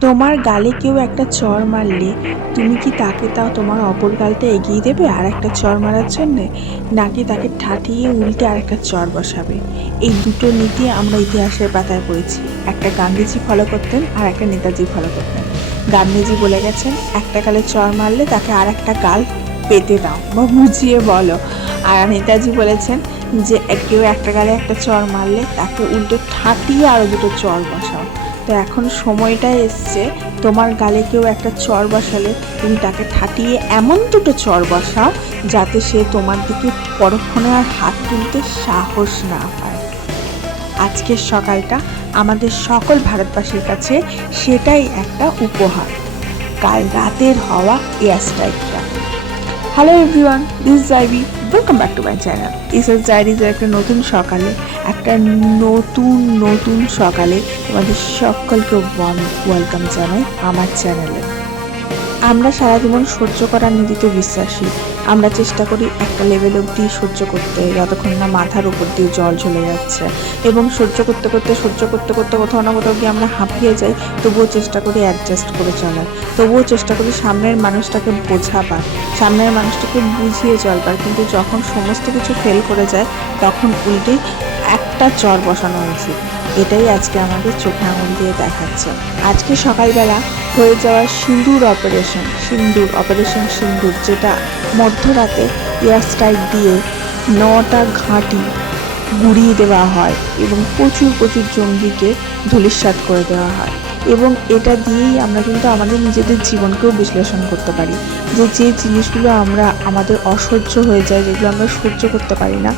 তোমার গালে কেউ একটা চর মারলে তুমি কি তাকে তাও তোমার অপর গালটা এগিয়ে দেবে আর একটা চর মারার জন্যে? নাকি তাকে ঠাটিয়ে উল্টে আর একটা চর বসাবে? এই দুটো নীতি আমরা ইতিহাসের পাতায় পড়েছি। একটা গান্ধীজি ফলো করতেন আর একটা নেতাজি ফলো করতেন। গান্ধীজি বলে গেছেন, একটা গালে চর মারলে তাকে আর একটা গাল পেতে দাও বা বুঝিয়ে বলো। আর নেতাজি বলেছেন যে, কেউ একটা গালে একটা চর মারলে তাকে উল্টো ঠাটিয়ে আরও দুটো চর বসাও। তো এখন সময়টা এসছে, তোমার গালে কেউ একটা চর বসালে তুমি তাকে ঠাটিয়ে এমন দুটো চর বসাও যাতে সে তোমার দিকে পরক্ষণে আর হাত তুলতে সাহস না পায়। আজকের সকালটা আমাদের সকল ভারতবাসীর কাছে সেটাই একটা উপহার। কাল রাতের হওয়া এয়ার স্ট্রাইকটা hello everyone this জাইবি welcome back to my channel S ডায়েরিজের একটা নতুন সকালে একটা নতুন নতুন সকালে তোমাদের সকলকে ওয়েলকাম জানাই আমার চ্যানেলে আমরা সারা জীবন সহ্য করার নীতিতে বিশ্বাসী। আমরা চেষ্টা করি একটা লেভেল অবধি সহ্য করতে, যতক্ষণ না মাথার উপর দিয়ে জল চলে যাচ্ছে। এবং সহ্য করতে করতে, সহ্য করতে করতে কোথাও না কোথাও গিয়ে আমরা হাঁপিয়ে যাই, তবুও চেষ্টা করি অ্যাডজাস্ট করে চলার। তবুও চেষ্টা করি সামনের মানুষটাকে বোঝাবার, সামনের মানুষটাকে বুঝিয়ে চলবার। কিন্তু যখন সমস্ত কিছু ফেল করে যায়, তখন উল্টেই একটা চর বসানো উচিত। এটাই আজকে আমাদের চোখে আঙুল দিয়ে দেখাচ্ছে। আজকে সকালবেলা হয়ে যাওয়া সিন্দুর অপারেশন সিন্দুর অপারেশন সিন্দুর, যেটা মধ্যরাতে এয়ার স্ট্রাইক দিয়ে নটা ঘাঁটি গুড়িয়ে দেওয়া হয় এবং প্রচুর প্রচুর জঙ্গিকে ধুলিস্বাদ করে দেওয়া হয়। এবং এটা দিয়েই আমরা কিন্তু আমাদের নিজেদের জীবনকেও বিশ্লেষণ করতে পারি। যে যে জিনিসগুলো আমরা আমাদের অসহ্য হয়ে যায়, যেগুলো আমরা সহ্য করতে পারি না,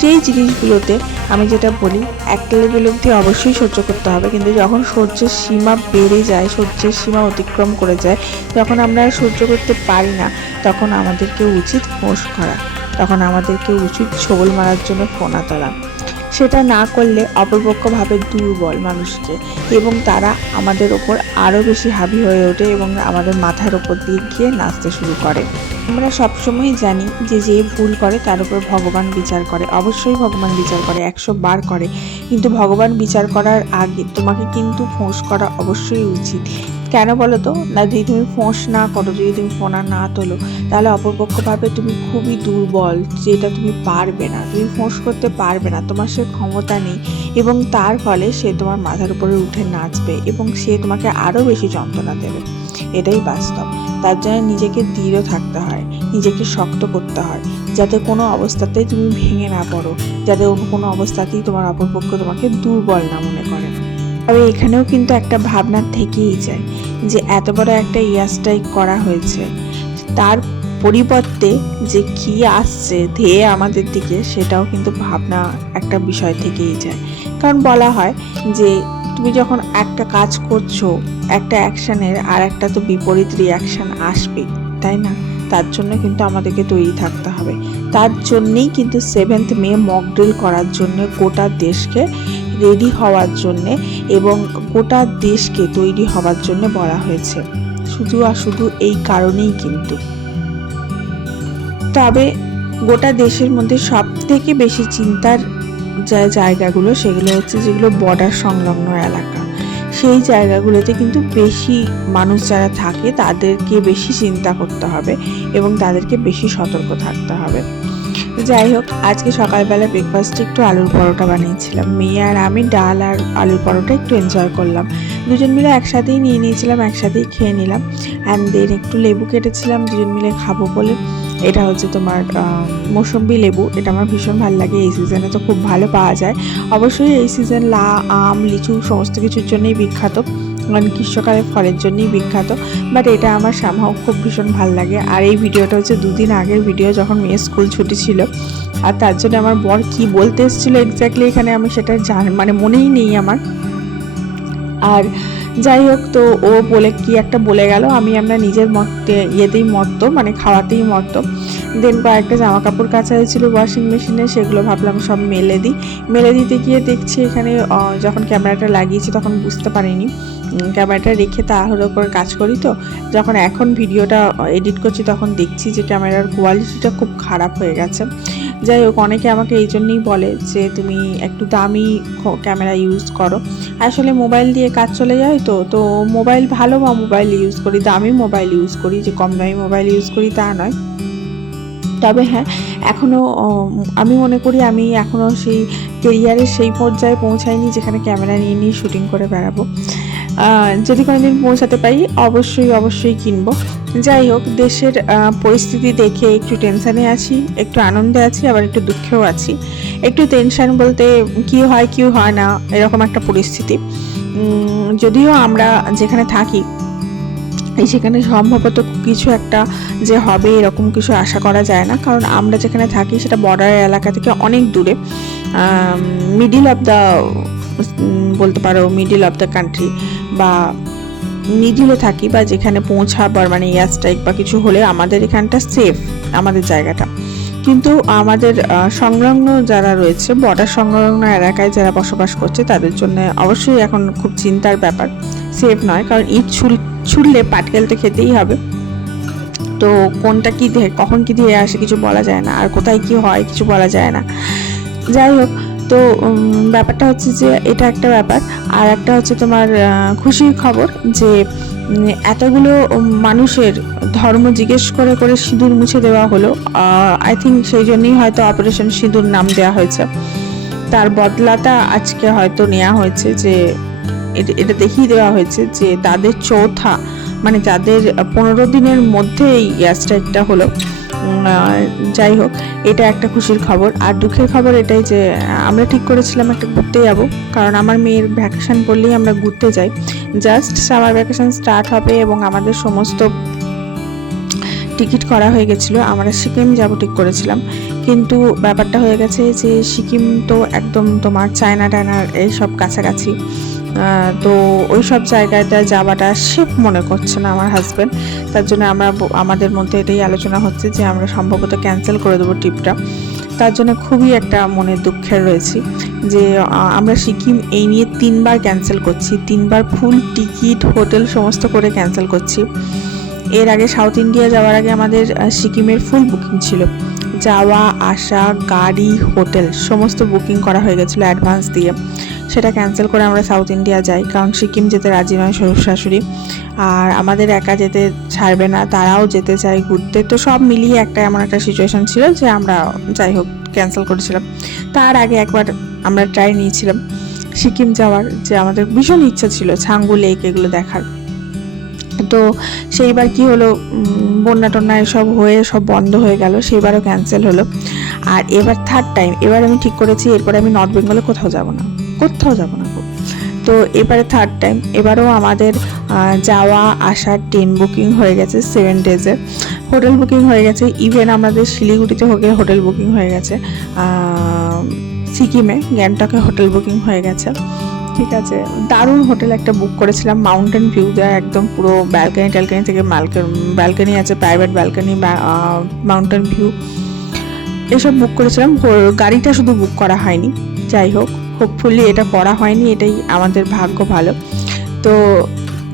সেই জিনিসগুলোতে আমি যেটা বলি, একটা লেভেল অবধি অবশ্যই সহ্য করতে হবে। কিন্তু যখন সহ্যের সীমা বেড়ে যায়, সহ্যের সীমা অতিক্রম করে যায়, যখন আমরা সহ্য করতে পারি না, তখন আমাদেরকে উচিত হোঁশ করা। তখন আমাদেরকে উচিত ছবল মারার জন্য ফোনা তোলা। সেটা না করলে অপরপক্ষ ভাবে দুর্বল মানুষকে এবং তারা আমাদের ওপর আরও বেশি হাবি হয়ে ওঠে এবং আমাদের মাথার ওপর দিয়ে গিয়ে নাচতে শুরু করে। আমরা সবসময় জানি যে যে ভুল করে তার উপর ভগবান বিচার করে। অবশ্যই ভগবান বিচার করে, একশো বার করে। কিন্তু ভগবান বিচার করার আগে তোমাকে কিন্তু ফোঁস করা অবশ্যই উচিত। কেন বলো তো? না, যদি তুমি ফোঁস না করো, যদি তুমি ফোনা না তোলো, তাহলে অপরপক্ষ ভাবে তুমি খুবই দুর্বল, যেটা তুমি পারবে না। তুমি ফোঁস করতে পারবে না, তোমার সে ক্ষমতা নেই, এবং তার ফলে সে তোমার মাথার উপরে উঠে নাচবে, এবং সে তোমাকে আরও বেশি যন্ত্রণা দেবে। এটাই বাস্তব। তার জন্য নিজেকে দৃঢ় থাকতে হয়, নিজেকে শক্ত করতে হয়, যাতে কোনো অবস্থাতেই তুমি ভেঙে না পড়ো, যাতে অন্য কোনো অবস্থাতেই তোমার অপরপক্ষ তোমাকে দুর্বল না মনে করে। তবে এখানেও কিন্তু একটা ভাবনা থেকেই যায়। যে এত বড় একটা ইয়ার স্ট্রাইক করা হয়েছে। তার পরিবর্তে যে কি আসছে, ধেয়ে আমাদের দিকে, সেটাও কিন্তু ভাবনা একটা বিষয় থেকেই যায়। কারণ বলা হয় যে, তুমি যখন একটা কাজ করছ, একটা অ্যাকশানের আর একটা তো বিপরীত রিয়াকশান আসবে তাই না? তার জন্য কিন্তু আমাদেরকে তৈরি থাকতে হবে। তার জন্যেই কিন্তু সেভেন্থ মে মক ড্রিল করার জন্য গোটা দেশকে রেডি হওয়ার জন্যে এবং গোটা দেশকে তৈরি হওয়ার জন্য বলা হয়েছে। শুধু আর শুধু এই কারণেই কিন্তু। তবে গোটা দেশের মধ্যে সব থেকে বেশি চিন্তার যে জায়গাগুলো সেগুলো হচ্ছে যেগুলো বর্ডার সংলগ্ন এলাকা। সেই জায়গাগুলোতে কিন্তু বেশি মানুষ যারা থাকে, তাদেরকে বেশি চিন্তা করতে হবে এবং তাদেরকে বেশি সতর্ক থাকতে হবে। যাই হোক, আজকে সকালবেলা ব্রেকফাস্টে একটু আলুর পরোটা বানিয়েছিলাম। মেয়ে আর আমি ডাল আর আলুর পরোটা একটু এনজয় করলাম। দুজন মিলে একসাথেই নিয়ে নিয়েছিলাম, একসাথেই খেয়ে নিলাম। অ্যান্ড দেন একটু লেবু কেটেছিলাম, দুজন মিলে খাব বলে। এটা হচ্ছে তোমার মৌসম্বি লেবু। এটা আমার ভীষণ ভালো লাগে, এই সিজনে তো খুব ভালো পাওয়া যায়। অবশ্যই এই সিজন লা, আম, লিচু সমস্ত কিছুর জন্যই বিখ্যাত। মানে গ্রীষ্মকালে ফলের জন্যই বিখ্যাত। বাট এটা আমার সামহাও খুব ভীষণ ভালো লাগে। আর এই ভিডিওটা হচ্ছে দুদিন আগের ভিডিও যখন মেয়ে স্কুল ছুটি ছিল। আর তার জন্য আমার বর কি বলতে এসেছিল এক্স্যাক্টলি এখানে আমি সেটা জান মানে মনেই নেই আমার। আর যাই হোক, তো ও বলে, কি একটা বলে গেল, আমি আমরা নিজের মতে ইয়েতেই মত্ত মানে খাওয়াতেই মত্ত। দেন কয়েকটা জামা কাপড় কাচা হয়েছিল ওয়াশিং মেশিনে সেগুলো ভাবলাম সব মেলে দিই। মেলে দিতে গিয়ে দেখছি এখানে যখন ক্যামেরাটা লাগিয়েছি, তখন বুঝতে পারিনি। ক্যামেরাটা রেখে তাড়াহুড়ো করে কাজ করি তো। যখন এখন ভিডিওটা এডিট করছি তখন দেখছি যে ক্যামেরার কোয়ালিটিটা খুব খারাপ হয়ে গেছে। যাই হোক, অনেকে আমাকে এই জন্যই বলে যে, তুমি একটু দামি ক্যামেরা ইউজ করো। আসলে মোবাইল দিয়ে কাজ চলে যায় তো তো মোবাইল ভালো বা মোবাইল ইউজ করি? দামি মোবাইল ইউজ করি? যে কম দামি মোবাইল ইউজ করি তা নয়। তবে হ্যাঁ এখনও আমি মনে করি আমি এখনও সেই কেরিয়ারের সেই পর্যায়ে পৌঁছাইনি যেখানে ক্যামেরা নিয়ে নিয়ে শুটিং করে বেড়াবো। যদি কোনোদিন পৌঁছাতে পারি, অবশ্যই অবশ্যই কিনব। যাই হোক, দেশের পরিস্থিতি দেখে একটু টেনশানে আছি, একটু আনন্দে আছি, আবার একটু দুঃখেও আছি। একটু টেনশান বলতে কি হয় কি হয় না, এরকম একটা পরিস্থিতি। যদিও আমরা যেখানে থাকি সেখানে সম্ভবত কিছু একটা যে হবে, এরকম কিছু আশা করা যায় না। কারণ আমরা যেখানে থাকি, সেটা বর্ডারের এলাকা থেকে অনেক দূরে। মিডিল অফ দ্য বলতে পারো মিডিল অফ দ্য কান্ট্রি বা মিডিলে থাকি বা যেখানে পৌঁছাবার মানে এয়ার স্ট্রাইক বা কিছু হলে আমাদের এখানটা সেফ আমাদের জায়গাটা। কিন্তু আমাদের সংলগ্ন যারা রয়েছে বর্ডার সংলগ্ন এলাকায় যারা বসবাস করছে, তাদের জন্য অবশ্যই এখন খুব চিন্তার ব্যাপার। সেফ নয়, কারণ ইট ছুল, ছুললে পাটকেল তো খেতেই হবে। তো কোনটা কী কখন কী দিয়ে আসে কিছু বলা যায় না, আর কোথায় কি হয় কিছু বলা যায় না। যাই হোক তো ব্যাপারটা হচ্ছে যে এটা একটা ব্যাপার। আর একটা হচ্ছে তোমার খুশির খবর যে এতগুলো মানুষের ধর্ম জিজ্ঞেস করে করে সিঁদুর মুছে দেওয়া হলো। আই থিঙ্ক সেই জন্যই হয়তো অপারেশন সিঁদুর নাম দেওয়া হয়েছে। তার বদলাটা আজকে হয়তো নেওয়া হয়েছে যে, এটা- দেখিয়ে দেওয়া হয়েছে যে, তাদের চৌথা মানে যাদের পনেরো দিনের মধ্যে এই গ্যাস স্ট্রাইকটা হলো। যাই হোক, এটা একটা খুশির খবর। আর দুঃখের খবর এটাই যে, আমরা ঠিক করেছিলাম একটা ঘুরতে যাব, কারণ আমার মেয়ের ভ্যাকেশন পড়লেই আমরা ঘুরতে যাই। জাস্ট সামার ভ্যাকেশন স্টার্ট হবে এবং আমাদের সমস্ত টিকিট করা হয়ে গেছিল, আমরা সিকিম যাব ঠিক করেছিলাম। কিন্তু ব্যাপারটা হয়ে গেছে যে, সিকিম তো একদম তোমার চায়না টায়নার এইসব কাছাকাছি। তো ওই সব জায়গাটা যাওয়াটা সেফ মনে করছে না আমার হাজব্যান্ড তার জন্য আমরা আমাদের মধ্যে এটাই আলোচনা হচ্ছে যে আমরা সম্ভবত ক্যান্সেল করে দেবো ট্রিপটা তার জন্য খুবই একটা মনে দুঃখের রয়েছি যে আমরা সিকিম এই নিয়ে তিনবার ক্যান্সেল করছি। তিনবার ফুল টিকিট হোটেল সমস্ত করে ক্যান্সেল করছি। এর আগে সাউথ ইন্ডিয়া যাওয়ার আগে আমাদের সিকিমের ফুল বুকিং ছিল। যাওয়া, আসা, গাড়ি হোটেল সমস্ত বুকিং করা হয়ে গেছিল অ্যাডভান্স দিয়ে। সেটা ক্যান্সেল করে আমরা সাউথ ইন্ডিয়া যাই, কারণ সিকিম যেতে রাজি নয় শ্বশুর শাশুড়ি। আর আমাদের একা যেতে ছাড়বে না, তারাও যেতে চায় ঘুরতে। তো সব মিলিয়ে একটা এমন একটা সিচুয়েশন ছিল যে আমরা যাই হোক ক্যান্সেল করেছিলাম। তার আগে একবার আমরা ট্রাই নিয়েছিলাম সিকিম যাওয়ার, যে আমাদের ভীষণ ইচ্ছা ছিল ছাঙ্গু লেক এগুলো দেখার। তো সেইবার কি হলো বন্যা টন্যা এসব হয়ে সব বন্ধ হয়ে গেল, সেইবারও ক্যান্সেল হলো। আর এবার থার্ড টাইম এবার আমি ঠিক করেছি, এরপরে আমি নর্থ বেঙ্গলে কোথাও যাব না। কোথাও যাব না। তো এবারে থার্ড টাইম এবারেও আমাদের যাওয়া, আসার ট্রেন বুকিং হয়ে গেছে সেভেন ডেজের হোটেল বুকিং হয়ে গেছে ইভেন আমাদের শিলিগুড়িতে হোকে হোটেল বুকিং হয়ে গেছে। সিকিমে, গ্যাংটকে হোটেল বুকিং হয়ে গেছে। ঠিক আছে, দারুণ হোটেল একটা বুক করেছিলাম মাউন্টেন ভিউ দেওয়া একদম পুরো ব্যালকানি ট্যালকানি থেকে ব্যালকানি আছে প্রাইভেট ব্যালকানি মাউন্টেন ভিউ এসব বুক করেছিলাম গাড়িটা শুধু বুক করা হয়নি, যাই হোক। হোপফুলি এটা পড়া হয়নি, এটাই আমাদের ভাগ্য ভালো। তো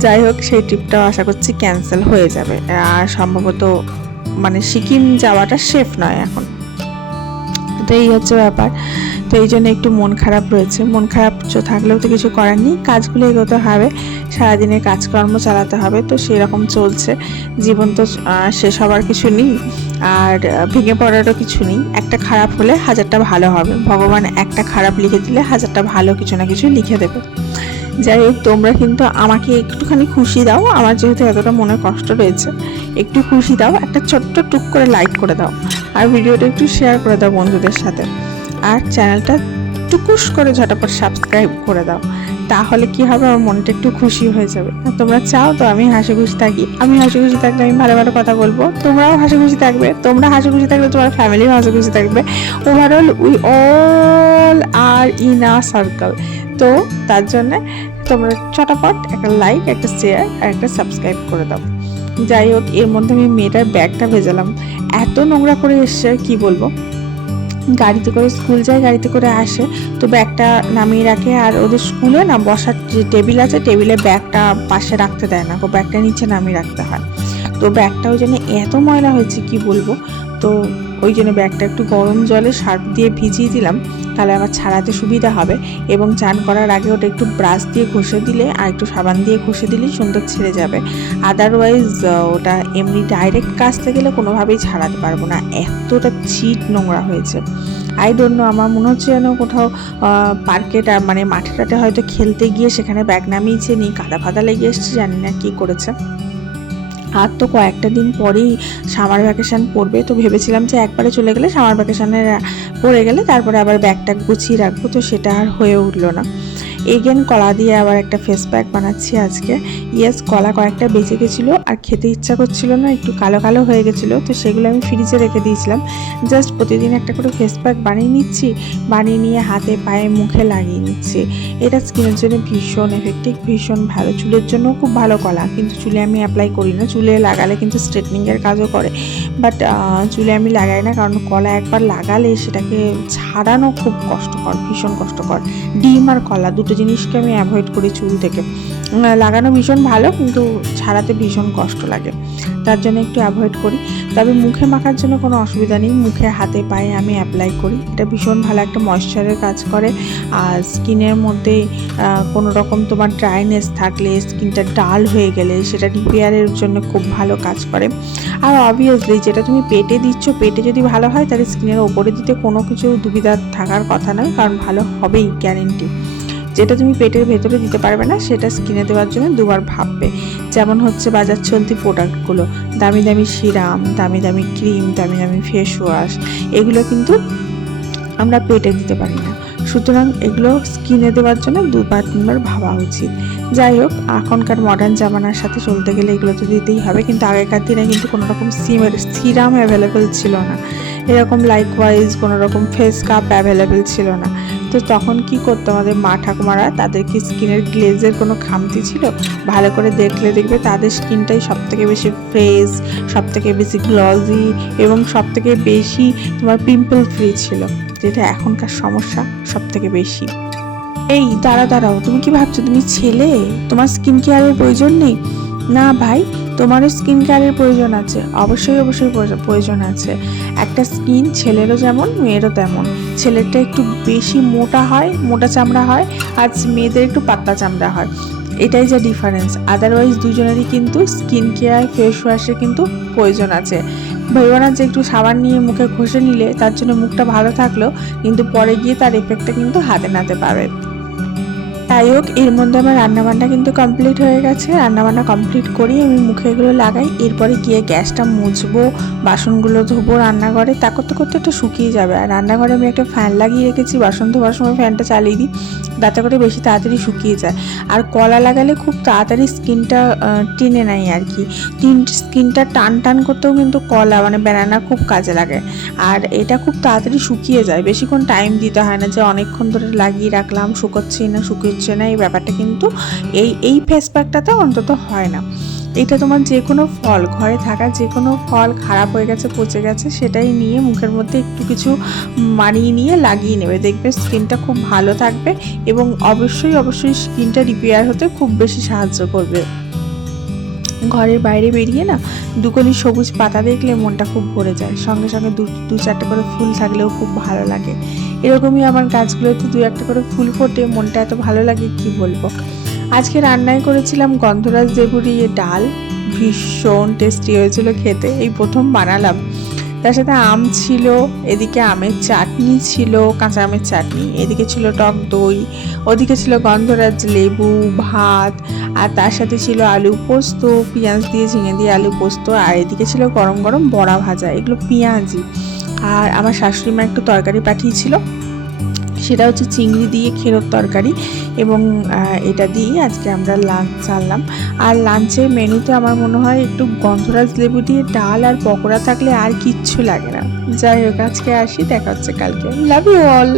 যাই হোক, সেই ট্রিপটাও আশা করছি ক্যান্সেল হয়ে যাবে। আর সম্ভবত মানে সিকিম যাওয়াটা সেফ নয় এখন। তো এই হচ্ছে ব্যাপার। তো এই জন্য একটু মন খারাপ রয়েছে। মন খারাপ থাকলেও তো কিছু করার নেই। কাজগুলো এগোতে হবে। সারাদিনের কাজকর্ম চালাতে হবে। তো সেই রকম চলছে। জীবন তো শেষ হওয়ার কিছু নেই। আর ভেঙে পড়ারও কিছু নেই। একটা খারাপ হলে হাজারটা ভালো হবে। ভগবান একটা খারাপ লিখে দিলে হাজারটা ভালো কিছু না কিছু লিখে দেবে। যাই হোক, তোমরা কিন্তু আমাকে একটুখানি খুশি দাও। আমার যেহেতু এতটা মনে কষ্ট রয়েছে, একটু খুশি দাও। একটা ছোট্ট টুক করে লাইক করে দাও। আর ভিডিওটা একটু শেয়ার করে দাও বন্ধুদের সাথে। আর চ্যানেলটা টুকুস করে ঝটাপট সাবস্ক্রাইব করে দাও। তাহলে কি হবে? আমার মনটা একটু খুশি হয়ে যাবে। তোমরা চাও তো আমি হাসি খুশি থাকি? আমি হাসি খুশি থাকলে আমি ভালো ভালো কথা বলব। তোমরাও হাসি খুশি থাকবে। তোমরা হাসি খুশি থাকলে তোমার ফ্যামিলিও হাসি খুশি থাকবে। Overall we all are in a circle তো তার জন্য তোমরা চটাপট একটা লাইক একটা শেয়ার আর একটা সাবস্ক্রাইব করে দাও। যাই হোক, এর মধ্যে আমি মেয়েটার ব্যাগটা ভেজালাম। এত নোংরা করে এসছে কি বলব? গাড়িতে করে স্কুল যায়, গাড়িতে করে আসে। তো ব্যাগটা নামিয়ে রাখে আর ওদের স্কুলে না বসার যে টেবিল আছে, টেবিলে ব্যাগটা পাশে রাখতে দেয় না। ব্যাগটা নিচে নামিয়ে রাখতে হয়। তো ব্যাগটা ওই জন্য এত ময়লা হয়েছে, কি বলব? তো ওই জন্য ব্যাগটা একটু গরম জলে সার্ফ দিয়ে ভিজিয়ে দিলাম, তাহলে আমার ছাড়াতে সুবিধা হবে। এবং চান করার আগে ওটা একটু ব্রাশ দিয়ে ঘষে দিলে আর একটু সাবান দিয়ে ঘষে দিলেই সুন্দর ছেড়ে যাবে। আদারওয়াইজ ওটা এমনি ডাইরেক্ট কাচতে গেলে কোনোভাবেই ছাড়াতে পারব না। এতটা ছিট নোংরা হয়েছে। আই ডোন্ট নো আমার মনে হচ্ছে যেন কোথাও পার্কে মানে মাঠে টাঠে হয়তো খেলতে গিয়ে সেখানে ব্যাগ নামিয়েছে নি কাদা ফাদা লেগে এসছে, জানি না কী করেছে। আর তো কয়েকটা দিন পরেই সামার ভ্যাকেশান পড়বে। তো ভেবেছিলাম যে একবারে চলে গেলে সামার ভ্যাকেশানের পড়ে গেলে তারপরে আবার ব্যাগটা গুছিয়ে রাখব। তো সেটা আর হয়ে উঠল না। এগেন কলা দিয়ে আবার একটা ফেস প্যাক বানাচ্ছি আজকে। ইয়েস কলা কয়েকটা বেঁচে গেছিল আর খেতে ইচ্ছা করছিল না, একটু কালো কালো হয়ে গেছিল, তো সেগুলো আমি ফ্রিজে রেখে দিয়েছিলাম। জাস্ট প্রতিদিন একটা করে ফেস প্যাক বানিয়ে নিচ্ছি, বানিয়ে নিয়ে হাতে পায়ে মুখে লাগিয়ে নিচ্ছি। এটা স্কিনের জন্য ভীষণ এফেক্টিভ ভীষণ ভালো। চুলের জন্য খুব ভালো কলা, কিন্তু চুলে আমি অ্যাপ্লাই করি না। চুলে লাগালে কিন্তু স্ট্রেটনিংয়ের কাজও করে। বাট চুলে আমি লাগাই না, কারণ কলা একবার লাগালে সেটাকে ছাড়ানো খুব কষ্টকর, ভীষণ কষ্টকর। ডিম আর কলা দুটো জিনিসকে আমি অ্যাভয়েড করি চুল থেকে। লাগানো ভীষণ ভালো, কিন্তু ছাড়াতে ভীষণ কষ্ট লাগে। তার জন্য একটু অ্যাভয়েড করি। তবে মুখে মাখার জন্য কোনো অসুবিধা নেই। মুখে, হাতে, পায়ে আমি অ্যাপ্লাই করি। এটা ভীষণ ভালো একটা ময়শ্চারের কাজ করে। আর স্কিনের মধ্যে কোনো রকম তোমার ড্রাইনেস থাকলে স্কিনটা ডাল হয়ে গেলে, সেটা রিপেয়ারের জন্য খুব ভালো কাজ করে। আর অবভিয়াসলি যেটা তুমি পেটে দিচ্ছ, পেটে যদি ভালো হয়, তাহলে স্কিনের ওপরে দিতে কোনো কিছু দুবিধা থাকার কথা নয়, কারণ ভালো হবেই গ্যারেন্টি যেটা তুমি পেটের ভেতরে দিতে পারবে না, সেটা স্কিনে দেওয়ার জন্য দুবার ভাববে। যেমন হচ্ছে বাজার চলতি প্রোডাক্টগুলো দামি দামি সিরাম, দামি দামি ক্রিম দামি দামি ফেস ওয়াশ এগুলো কিন্তু আমরা পেটে দিতে পারি না। সুতরাং এগুলো স্কিনে দেওয়ার জন্য দুবার তিনবার ভাবা উচিত। যাই হোক, এখনকার মডার্ন জামানার সাথে চলতে গেলে এগুলো তো দিতেই হবে, কিন্তু আগেকার দিনে কিন্তু কোনো রকম সিমের সিরাম অ্যাভেলেবেল ছিল না। এরকম লাইকওয়াইজ কোনো রকম ফেস কাপ অ্যাভেলেবেল ছিল না। তো তখন কি করতো আমাদের মা ঠাকুমারা, তাদের কি স্কিনের গ্লেজের কোনো খামতি ছিল? ভালো করে দেখলে দেখবে তাদের স্কিনটাই সব থেকে বেশি ফ্রেশ সব থেকে বেশি গ্লজি এবং সব থেকে বেশি তোমার পিম্পল ফ্রি ছিল। যেটা এখনকার সমস্যা সব থেকে বেশি। এই দাঁড়া দাঁড়াও, তুমি কি ভাবছ তুমি ছেলে? তোমার স্কিন কেয়ারের প্রয়োজন নেই? না ভাই, তোমারও স্কিন কেয়ারের প্রয়োজন আছে, অবশ্যই অবশ্যই প্রয়োজন- আছে। একটা স্কিন ছেলেরও যেমন, মেয়েরও তেমন। ছেলেরটা একটু বেশি মোটা হয়, মোটা চামড়া হয়, আর মেয়েদের একটু পাতলা চামড়া হয়। এটাই যা ডিফারেন্স আদারওয়াইজ দুজনেরই কিন্তু স্কিন কেয়ার ফেস ওয়াশের কিন্তু প্রয়োজন আছে। ভেবো যে একটু সাবান নিয়ে মুখে ঘষে নিলে তার জন্য মুখটা ভালো থাকল কিন্তু পরে গিয়ে তার এফেক্টটা কিন্তু হাতে নাতে পাবে। যাই হোক, এর মধ্যে আমার রান্নাবান্না কিন্তু কমপ্লিট হয়ে গেছে। রান্নাবান্না কমপ্লিট করি, আমি মুখে এগুলো লাগাই, এরপরে গিয়ে গ্যাসটা মুছবো, বাসনগুলো ধোবো রান্নাঘরে, তা করতে করতে একটু শুকিয়ে যাবে। আর রান্নাঘরে আমি একটা ফ্যান লাগিয়ে রেখেছি, বাসন ধোবার সময় ফ্যানটা চালিয়ে দিই তাতে করে বেশি তাড়াতাড়ি শুকিয়ে যায়। আর কলা লাগালে খুব তাড়াতাড়ি স্কিনটা টেনে নেয় আর কি। টিন স্কিনটা টান টান করতেও কিন্তু কলা মানে ব্যানানা খুব কাজে লাগে। আর এটা খুব তাড়াতাড়ি শুকিয়ে যায়, বেশিক্ষণ টাইম দিতে হয় না যে অনেকক্ষণ ধরে লাগিয়ে রাখলাম শুকোচ্ছি না শুকিয়েছে না, এই ব্যাপারটা কিন্তু এই এই ফেস প্যাকটাতে অন্তত হয় না। এটা তোমার যে কোনো ফল, ঘরে থাকা যে কোনো ফল খারাপ হয়ে গেছে, পচে গেছে, সেটাই নিয়ে মুখের মধ্যে একটু কিছু মানিয়ে নিয়ে লাগিয়ে নেবে। দেখবে স্কিনটা খুব ভালো থাকবে এবং অবশ্যই অবশ্যই স্কিনটা রিপেয়ার হতে খুব বেশি সাহায্য করবে। ঘরের বাইরে বেরিয়ে না দুকোনি সবুজ পাতা দেখলে মনটা খুব ভরে যায়। সঙ্গে সঙ্গে দু দু চারটে করে ফুল থাকলেও খুব ভালো লাগে। এরকমই আমার গাছগুলোতে দু একটা করে ফুল ফোটে, মনটা এত ভালো লাগে কি বলব? আজকে রান্নায় করেছিলাম গন্ধরাজ দেবুরি ডাল, ভীষণ টেস্টি হয়েছিল খেতে, এই প্রথম বানালাম। তার সাথে আম ছিল, এদিকে আমের চাটনি ছিল, কাঁচা আমের চাটনি, এদিকে ছিল টক দই, ওদিকে ছিল গন্ধরাজ লেবু, ভাত, আর তার সাথে ছিল আলু পোস্ত, পেঁয়াজ দিয়ে ঝিঙে দিয়ে আলু পোস্ত, আর এদিকে ছিল গরম গরম বড়া ভাজা, এগুলো পেঁয়াজি। আর আমার শাশুড়ি মা একটু তরকারি পাঠিয়েছিল সেটা হচ্ছে চিংড়ি দিয়ে খেরোর তরকারি এবং এটা দিয়ে আজকে আমরা লাঞ্চ চাললাম আর লাঞ্চের মেনুতে আমার মনে হয় একটু গন্ধরাজ লেবু দিয়ে ডাল আর পকোড়া থাকলে আর কিচ্ছু লাগে না। যাই হোক, আজকে আসি, দেখা হচ্ছে কালকে। Love you all